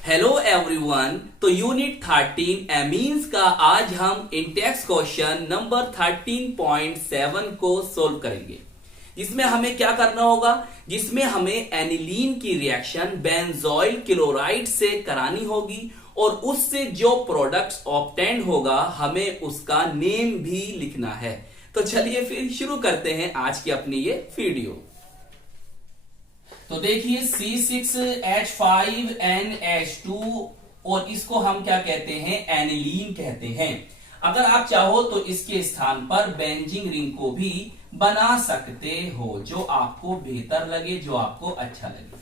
Hello everyone. तो unit 13 amines का आज हम इंटेक्स क्वेश्चन नंबर 13.7 को सोल्व करेंगे, जिसमें हमें क्या करना होगा, जिसमें हमें एनिलीन की रिएक्शन बेंजोइल क्लोराइड से करानी होगी और उससे जो प्रोडक्ट्स ऑब्टेन होगा हमें उसका नेम भी लिखना है। तो चलिए फिर शुरू करते हैं आज की अपनी ये वीडियो। तो देखिए C6H5NH2 और इसको हम क्या कहते हैं, एनिलीन कहते हैं। अगर आप चाहो तो इसके स्थान पर बेंजीन रिंग को भी बना सकते हो, जो आपको बेहतर लगे, जो आपको अच्छा लगे।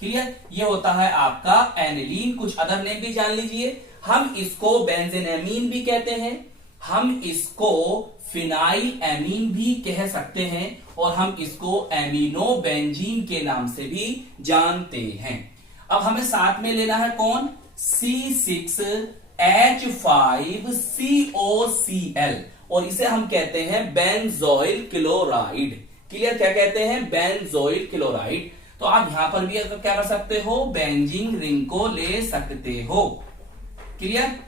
क्लियर? ये होता है आपका एनिलीन। कुछ अदर नेम भी जान लीजिए। हम इसको बेंजेनेमीन भी कहते हैं, हम इसको फिनाइल एमीन भी कह सकते हैं और हम इसको एमिनो बेंजीन के नाम से भी जानते हैं। अब हमें साथ में लेना है कौन, C6H5COCl और इसे हम कहते हैं बेंजोइल क्लोराइड। क्लियर? क्या कहते हैं, बेंजोइल क्लोराइड। तो आप यहां पर भी अगर क्या कर सकते हो, बेंजीन रिंग को ले सकते हो। क्लियर?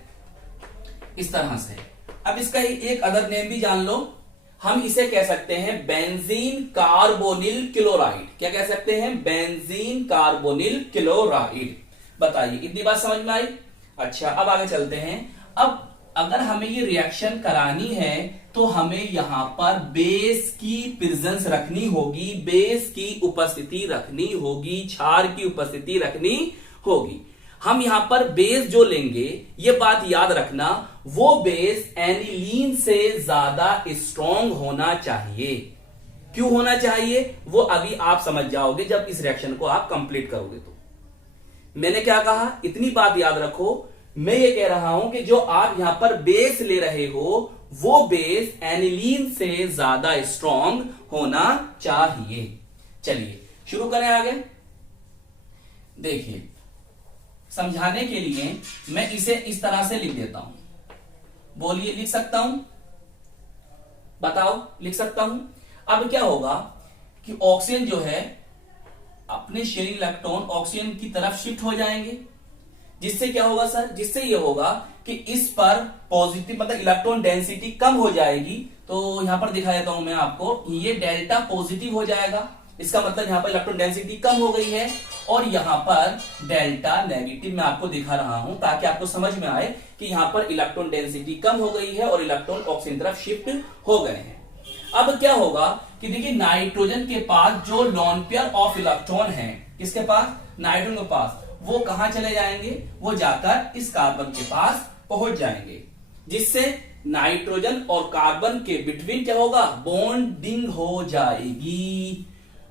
इस तरह से। अब इसका एक अदर नेम भी जान लो, हम इसे कह सकते हैं बेंजीन कार्बोनिल क्लोराइड। क्या कह सकते हैं, बेंजीन कार्बोनिल क्लोराइड। बताइए, इतनी बात समझ में आई? अच्छा, अब आगे चलते हैं। अब अगर हमें ये रिएक्शन करानी है तो हमें यहां पर बेस की प्रेजेंस रखनी होगी, बेस की उपस्थिति रखनी होगी, क्षार की उपस्थिति रखनी होगी। हम यहां पर बेस जो लेंगे, ये बात याद रखना, वो बेस एनिलीन से ज्यादा स्ट्रॉन्ग होना चाहिए। क्यों होना चाहिए, वो अभी आप समझ जाओगे जब इस रिएक्शन को आप कंप्लीट करोगे। तो मैंने क्या कहा, इतनी बात याद रखो, मैं ये कह रहा हूं कि जो आप यहां पर बेस ले रहे हो, वो बेस एनिलीन से ज्यादा स्ट्रॉन्ग होना चाहिए। चलिए शुरू करें आगे। देखिए, समझाने के लिए मैं इसे इस तरह से लिख देता हूं। बोलिए, लिख सकता हूं? बताओ, लिख सकता हूं? अब क्या होगा कि ऑक्सीजन जो है अपने शेयरिंग इलेक्ट्रॉन ऑक्सीजन की तरफ शिफ्ट हो जाएंगे, जिससे क्या होगा सर, जिससे ये होगा कि इस पर पॉजिटिव मतलब इलेक्ट्रॉन डेंसिटी कम हो जाएगी। तो यहां पर दिखा देता हूं मैं आपको, ये डेल्टा पॉजिटिव हो जाएगा। इसका मतलब यहां पर इलेक्ट्रॉन डेंसिटी कम हो गई है और यहां पर डेल्टा नेगेटिव मैं आपको दिखा रहा हूं, ताकि आपको समझ में आए कि यहां पर इलेक्ट्रॉन डेंसिटी कम हो गई है और इलेक्ट्रॉन ऑक्सीजन तरफ शिफ्ट हो गए हैं। अब क्या होगा कि देखिए, नाइट्रोजन के पास जो लोन पेयर ऑफ इलेक्ट्रॉन है, किसके पास, नाइट्रोजन के पास, वो कहां चले जाएंगे, वो जाकर इस कार्बन के पास पहुंच जाएंगे, जिससे नाइट्रोजन और कार्बन के बिटवीन क्या होगा, बॉन्डिंग हो जाएगी,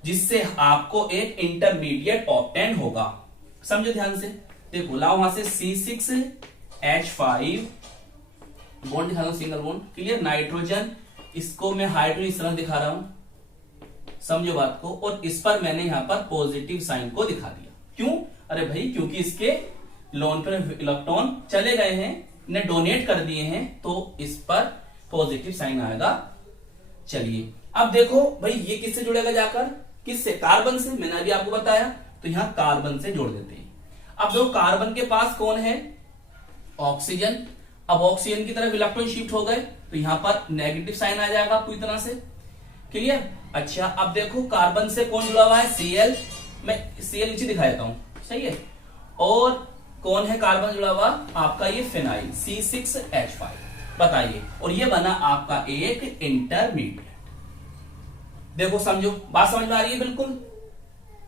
जिससे आपको एक इंटरमीडिएट ऑब्टेन होगा। समझो ध्यान से। देखो, लाओ वहां से C6H5 बॉन्ड दिखा रहा हूं, सिंगल बॉन्ड। क्लियर? नाइट्रोजन, इसको मैं हाइड्रोजन इस तरह दिखा रहा हूं, समझो बात को। और इस पर मैंने यहां पर पॉजिटिव साइन को दिखा दिया। क्यों? अरे भाई, क्योंकि इसके लोन पर इलेक्ट्रॉन चले गए हैं, ने डोनेट कर दिए हैं, तो इस पर पॉजिटिव साइन आएगा। चलिए अब देखो भाई, ये किससे जुड़ेगा जाकर, किससे, कार्बन से। मैंने अभी आपको बताया, तो यहां कार्बन से जोड़ देते हैं। अब देखो, कार्बन के पास कौन है, ऑक्सीजन। अब ऑक्सीजन की तरफ इलेक्ट्रॉन शिफ्ट हो गए, तो यहां पर नेगेटिव साइन आ जाएगा पूरी तरह से। क्लियर? अच्छा, अब देखो, कार्बन से कौन जुड़ा हुआ है, Cl। मैं Cl नीचे दिखा देता हूं, सही है। और कौन है कार्बन जुड़ा हुआ, आपका ये फिनाइल C6H5। बताइए, और ये बना आपका एक इंटरमीडिएट। देखो, समझो, बात समझ में आ रही है बिल्कुल,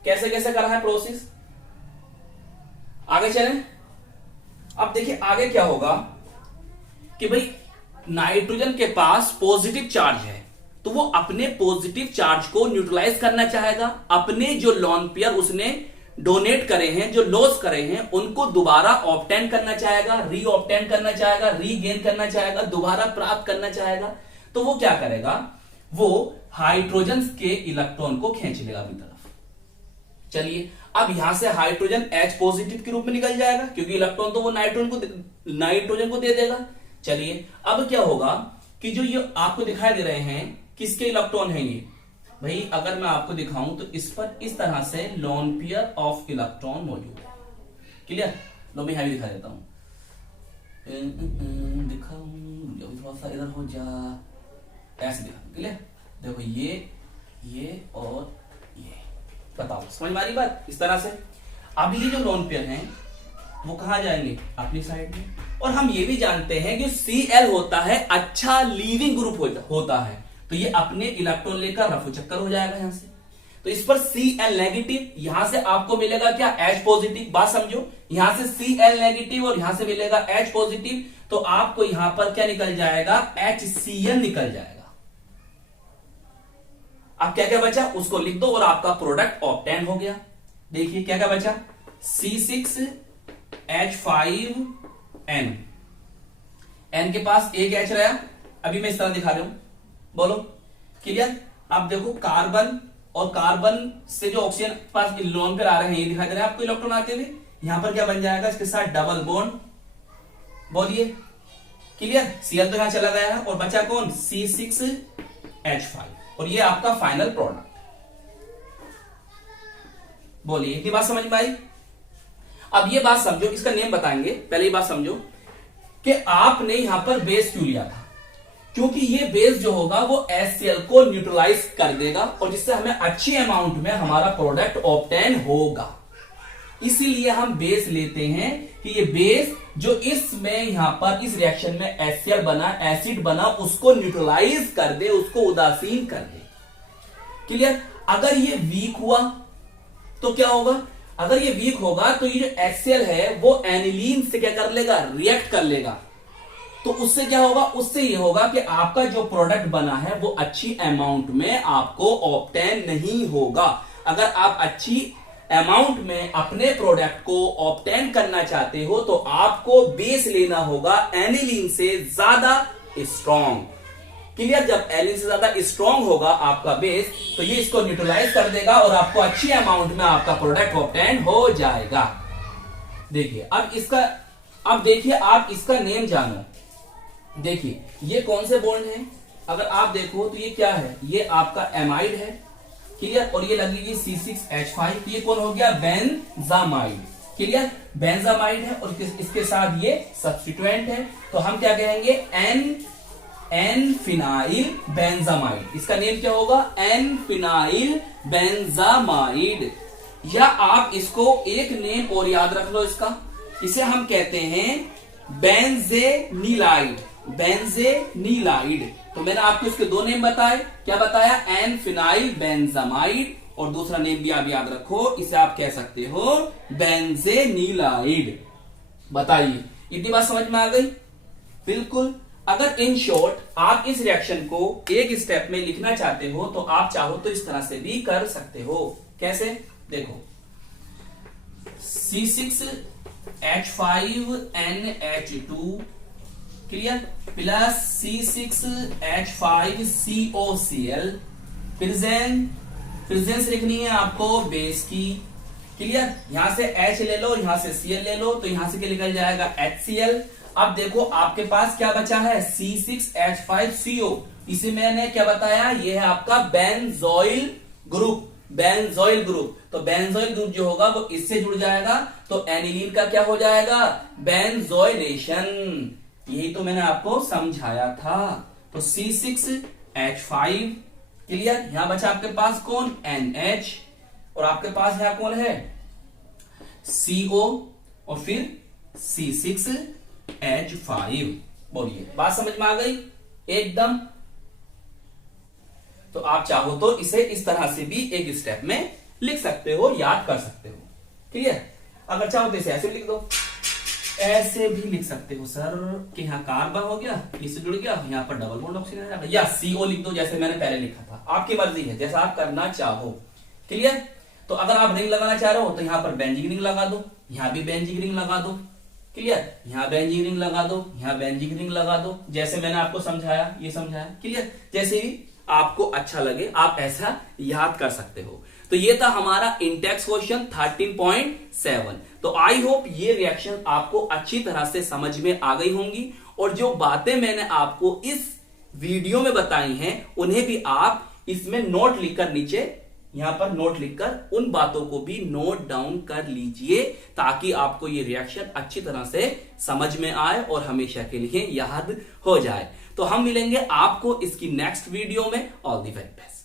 कैसे कैसे कर रहा है प्रोसेस। आगे चलें। अब देखिए आगे क्या होगा कि भाई, नाइट्रोजन के पास पॉजिटिव चार्ज है, तो वो अपने पॉजिटिव चार्ज को न्यूट्रलाइज करना चाहेगा। अपने जो लोन पेयर उसने डोनेट करे हैं, जो लॉस करे हैं, उनको दोबारा ऑब्टेन करना चाहेगा, री ऑब्टेन करना चाहेगा, रीगेन करना चाहेगा, दोबारा प्राप्त करना चाहेगा। तो वो क्या करेगा, वो हाइड्रोजन के इलेक्ट्रॉन को खींच लेगा अपनी तरफ। चलिए, अब यहां से हाइड्रोजन H पॉजिटिव के रूप में निकल जाएगा, क्योंकि इलेक्ट्रॉन तो वो नाइट्रोजन को दे देगा। चलिए, अब क्या होगा कि जो ये आपको दिखाई दे रहे हैं, किसके इलेक्ट्रॉन है ये, भाई अगर मैं आपको दिखाऊं तो इस पर इस तरह से लोन पेयर ऑफ इलेक्ट्रॉन मौजूद है। क्लियर? लो मैं यहां भी दिखा देता हूं, दिखाऊं थोड़ा सा इधर हो जा, ऐसे दिखा, क्लियर। देखो ये और ये, बताओ समझ में आ रही बात। इस तरह से अब ये जो लोन पेयर हैं वो कहां जाएंगे, अपनी साइड में। और हम ये भी जानते हैं कि Cl होता है अच्छा लीविंग ग्रुप होता है, तो ये अपने इलेक्ट्रॉन लेकर रफू चक्कर हो जाएगा यहां से। तो इस पर Cl नेगेटिव, यहां से आपको मिलेगा क्या, H पॉजिटिव। बात समझो, यहां से Cl नेगेटिव और यहां से मिलेगा H पॉजिटिव, तो आपको यहां पर क्या निकल जाएगा, HCl निकल जाएगा। अब क्या क्या बचा उसको लिख दो और आपका प्रोडक्ट ऑब्टेन हो गया। देखिए क्या क्या बचा, C6H5N, N के पास एक H रहा, अभी मैं इस तरह दिखा रहा हूं, बोलो क्लियर। अब देखो कार्बन और कार्बन से जो ऑक्सीजन पास लोन पर आ रहे हैं, ये दिखाई दे रहा है आपको इलेक्ट्रॉन आते हुए, यहां पर क्या बन जाएगा, इसके साथ डबल बॉन्ड, बोलिए क्लियर। Cl तो यहां चला गया है और बचा कौन, C6H5, और ये आपका फाइनल प्रोडक्ट। बोलिए इतनी बात समझ में आई। अब ये बात समझो, इसका नेम बताएंगे, पहले ये बात समझो कि आपने यहां पर बेस क्यों लिया था, क्योंकि ये बेस जो होगा वो HCl को न्यूट्रलाइज कर देगा और जिससे हमें अच्छी अमाउंट में हमारा प्रोडक्ट ऑब्टेन होगा। इसीलिए हम बेस लेते हैं कि ये बेस जो इसमें यहां पर इस रिएक्शन में HCl बना, एसिड बना, उसको न्यूट्रलाइज कर दे, उसको उदासीन कर दे, क्लियर। अगर ये वीक हुआ तो क्या होगा, अगर ये वीक होगा तो ये जो HCl है वो एनिलीन से क्या कर लेगा, रिएक्ट कर लेगा। तो उससे क्या होगा, उससे ये होगा कि आपका जो प्रोडक्ट बना है वो अच्छी अमाउंट में आपको ऑब्टेन नहीं होगा। अगर आप अच्छी अमाउंट में अपने प्रोडक्ट को ऑब्टेन करना चाहते हो तो आपको बेस लेना होगा एनिलीन से ज्यादा स्ट्रॉन्ग, क्लियर। जब एनिलीन से ज्यादा स्ट्रॉन्ग होगा आपका बेस, तो ये इसको न्यूट्रलाइज कर देगा और आपको अच्छी अमाउंट में आपका प्रोडक्ट ऑब्टेन हो जाएगा। देखिए अब देखिए आप इसका नेम जानो। देखिए ये कौन से बॉन्ड है, अगर आप देखो तो ये क्या है, ये आपका एमाइड है, क्लियर। और ये लगेगी C6H5, ये कौन हो गया, बेंजामाइड, क्लियर। बेंजामाइड है और इसके साथ ये सब्स्टिट्यूएंट है, तो हम क्या कहेंगे, एन फिनाइल बेंजामाइड। इसका नेम क्या होगा, एन फिनाइल बेंजामाइड। या आप इसको एक नेम और याद रख लो इसका, इसे हम कहते हैं बेंजेनीलाइड, बेंजेनीलाइड। तो मैंने आपको इसके दो नेम बताए, क्या बताया, एन फिनाइल बेंजामाइड, और दूसरा नेम भी आप याद रखो, इसे आप कह सकते हो बेंजेनीलाइड। बताइए इतनी बात समझ में आ गई, बिल्कुल। अगर इन शॉर्ट आप इस रिएक्शन को एक स्टेप में लिखना चाहते हो तो आप चाहो तो इस तरह से भी कर सकते हो। कैसे, देखो C6H5NH2 clear plus C6H5COCl, presence लिखनी है आपको बेस की, क्लियर। यहां से H ले लो, यहां से Cl ले लो, तो यहां से क्या निकल जाएगा, HCl। अब देखो आपके पास क्या बचा है, C6H5CO, इसे मैंने क्या बताया, ये है आपका बेंजोइल ग्रुप, बेंजोइल ग्रुप। तो बेंजोइल ग्रुप जो होगा वो इससे जुड़ जाएगा, तो एनिलीन का क्या हो जाएगा, बेंजोइलेशन। यही तो मैंने आपको समझाया था। तो C6H5 क्लियर, यहां बचा आपके पास कौन, NH, और आपके पास यहां कौन है, CO, और फिर C6H5। बोलिए बात समझ में आ गई एकदम। तो आप चाहो तो इसे इस तरह से भी एक स्टेप में लिख सकते हो, याद कर सकते हो, क्लियर। अगर चाहो तो इसे ऐसे लिख दो, ऐसे भी लिख सकते हो सर कि यहाँ कार्बन हो गया, इससे जुड़ गया, यहाँ पर डबल बॉन्ड ऑक्सीजन आ जाएगा, या CO लिख दो जैसे मैंने पहले लिखा था, आपकी मर्जी है जैसा आप करना चाहो, क्लियर। तो अगर आप रिंग लगाना चाह रहे हो तो यहाँ पर बेंजीन रिंग लगा दो, यहाँ भी बेंजीन रिंग लगा दो, क्लियर। यहाँ बेंजीन रिंग लगा दो, यहाँ बेंजीन रिंग लगा दो, जैसे मैंने आपको समझाया, ये समझाया, क्लियर। जैसे भी आपको अच्छा लगे आप ऐसा याद कर सकते हो। तो ये था हमारा इंटेक्स क्वेश्चन 13.7। तो आई होप ये रिएक्शन आपको अच्छी तरह से समझ में आ गई होंगी, और जो बातें मैंने आपको इस वीडियो में बताई हैं उन्हें भी आप इसमें नोट लिखकर नीचे यहां पर नोट लिखकर उन बातों को भी नोट डाउन कर लीजिए, ताकि आपको ये रिएक्शन अच्छी तरह से समझ में आए और हमेशा के लिए याद हो जाए। तो हम मिलेंगे आपको इसकी नेक्स्ट वीडियो में। All the very best.